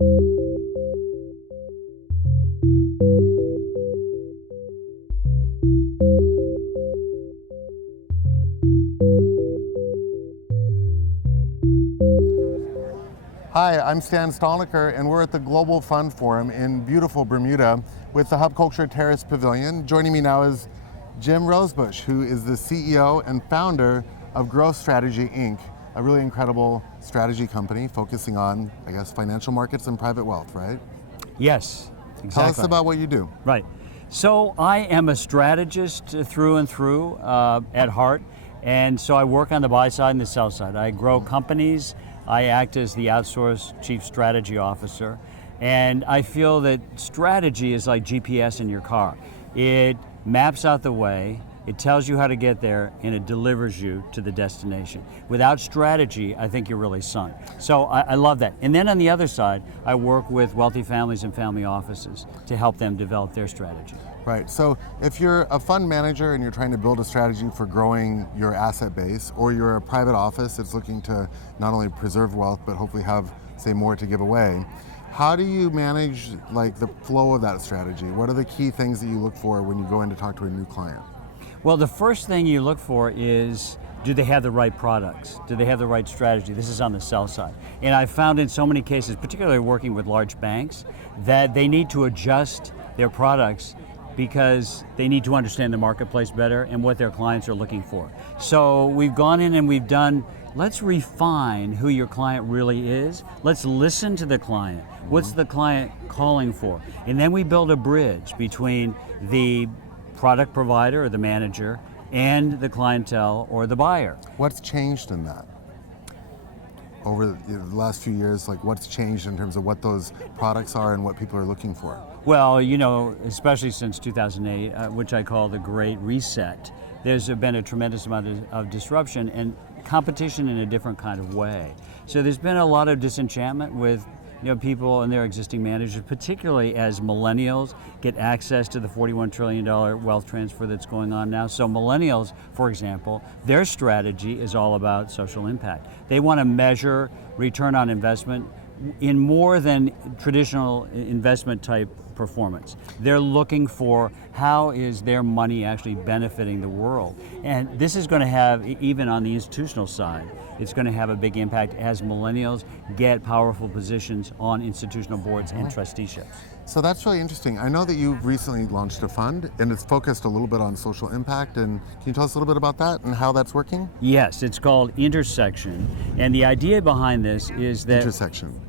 Hi, I'm Stan Stolniker, and we're at the Global Fund Forum in beautiful Bermuda with the Hub Culture Terrace Pavilion. Joining me now is Jim Rosebush, who is the CEO and founder of Growth Strategy, Inc., a really incredible strategy company focusing on, I guess, financial markets and private wealth, right? Yes, exactly. Tell us about what you do. Right. So I am a strategist through and through at heart, and so I work on the buy side and the sell side. I grow companies. I act as the outsourced chief strategy officer, and I feel that strategy is like GPS in your car. It maps out the way, it tells you how to get there, and it delivers you to the destination. Without strategy, I think you're really sunk. So I love that. And then on the other side, I work with wealthy families and family offices to help them develop their strategy. Right, so if you're a fund manager and you're trying to build a strategy for growing your asset base, or you're a private office that's looking to not only preserve wealth, but hopefully have, say, more to give away, how do you manage like the flow of that strategy? What are the key things that you look for when you go in to talk to a new client? Well, the first thing you look for is, do they have the right products? Do they have the right strategy? This is on the sell side. And I've found in so many cases, particularly working with large banks, that they need to adjust their products because they need to understand the marketplace better and what their clients are looking for. So we've gone in and we've done, let's refine who your client really is. Let's listen to the client. What's the client calling for? And then we build a bridge between the product provider or the manager and the clientele or the buyer. What's changed in that? Over the last few years, like what's changed in terms of what those products are and what people are looking for? Well, you know, especially since 2008, which I call the Great Reset, there's been a tremendous amount of disruption and competition in a different kind of way. So there's been a lot of disenchantment with people and their existing managers, particularly as millennials get access to the $41 trillion wealth transfer that's going on now. So millennials, for example, their strategy is all about social impact. They want to measure return on investment in more than traditional investment type performance. They're looking for how is their money actually benefiting the world. And this is going to have, even on the institutional side, it's going to have a big impact as millennials get powerful positions on institutional boards and trusteeships. So that's really interesting. I know that you've recently launched a fund and it's focused a little bit on social impact, and can you tell us a little bit about that and how that's working? Yes, it's called Intersection, and the idea behind this is that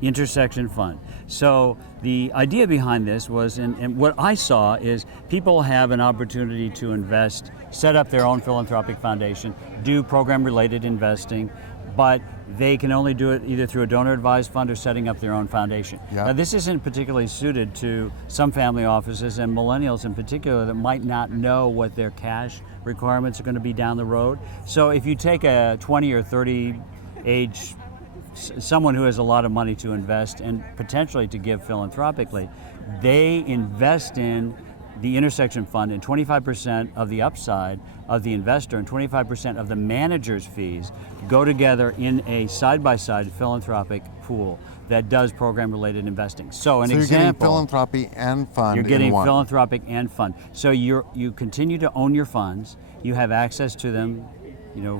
Intersection Fund. So the idea behind this was, and what I saw is people have an opportunity to invest, set up their own philanthropic foundation, do program-related investing, but they can only do it either through a donor-advised fund or setting up their own foundation. Yep. Now, this isn't particularly suited to some family offices and millennials in particular that might not know what their cash requirements are going to be down the road. So if you take a 20 or 30 age, someone who has a lot of money to invest and potentially to give philanthropically, they invest in the Intersection Fund, and 25% of the upside of the investor and 25% of the manager's fees go together in a side-by-side philanthropic pool that does program-related investing. So you're getting philanthropy and fund. You're getting in one. philanthropic and fund. So you continue to own your funds. You have access to them,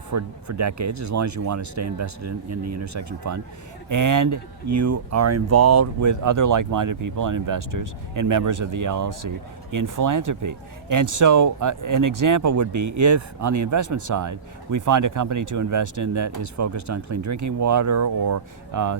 for decades, as long as you want to stay invested in the Intersection Fund. And you are involved with other like-minded people and investors and members of the LLC in philanthropy. And so an example would be if, on the investment side, we find a company to invest in that is focused on clean drinking water or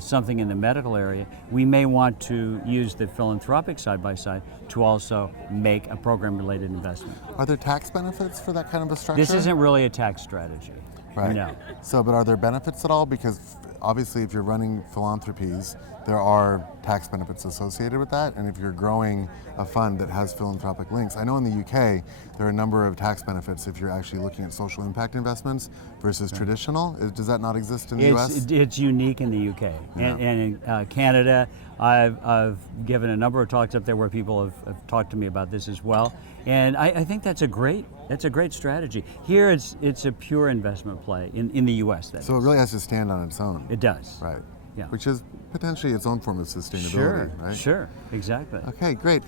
something in the medical area, we may want to use the philanthropic side-by-side to also make a program-related investment. Are there tax benefits for that kind of a structure? This isn't really a tax strategy. Right. No. So, but are there benefits at all? Because obviously if you're running philanthropies, there are tax benefits associated with that. And if you're growing a fund that has philanthropic links, I know in the UK, there are a number of tax benefits if you're actually looking at social impact investments versus traditional. Does that not exist in the US? It's unique in the UK. Yeah. And in Canada, I've given a number of talks up there where people have talked to me about this as well. And I think that's a great strategy. Here it's a pure investment play in the US. So it really has to stand on its own. It does. Right. Yeah. Which is potentially its own form of sustainability, Sure, right? sure, exactly. Okay, great.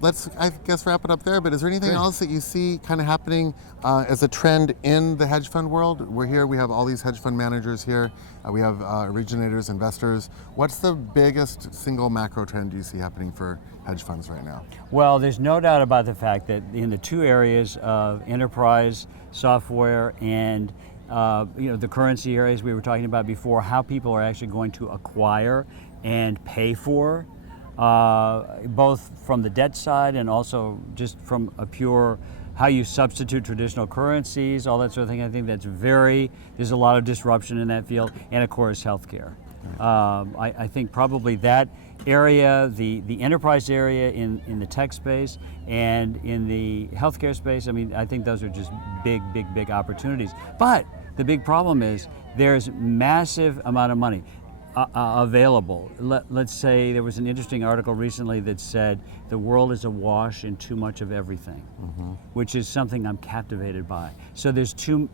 Let's, I guess, wrap it up there. But is there anything Great. else that you see kind of happening as a trend in the hedge fund world? We're here. We have all these hedge fund managers here. We have originators, investors. What's the biggest single macro trend you see happening for hedge funds right now? Well, there's no doubt about the fact that in the two areas of enterprise software and the currency areas we were talking about before, how people are actually going to acquire and pay for, both from the debt side and also just from a pure how you substitute traditional currencies, all that sort of thing. I think there's a lot of disruption in that field, and of course, healthcare. I think probably that area, the enterprise area in the tech space and in the healthcare space, I mean, I think those are just big opportunities. But the big problem is there's massive amount of money available. Let's say there was an interesting article recently that said the world is awash in too much of everything, which is something I'm captivated by. So there's too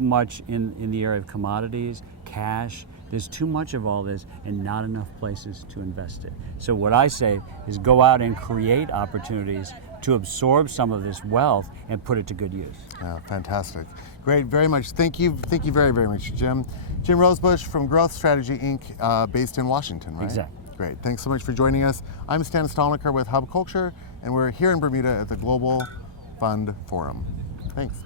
much in the area of commodities, cash. There's too much of all this and not enough places to invest it. So what I say is go out and create opportunities to absorb some of this wealth and put it to good use. Yeah, fantastic. Great, very much. Thank you very much, Jim. Jim Rosebush from Growth Strategy Inc., based in Washington, right? Exactly. Great, thanks so much for joining us. I'm Stan Stolniker with Hub Culture, and we're here in Bermuda at the Global Fund Forum. Thanks.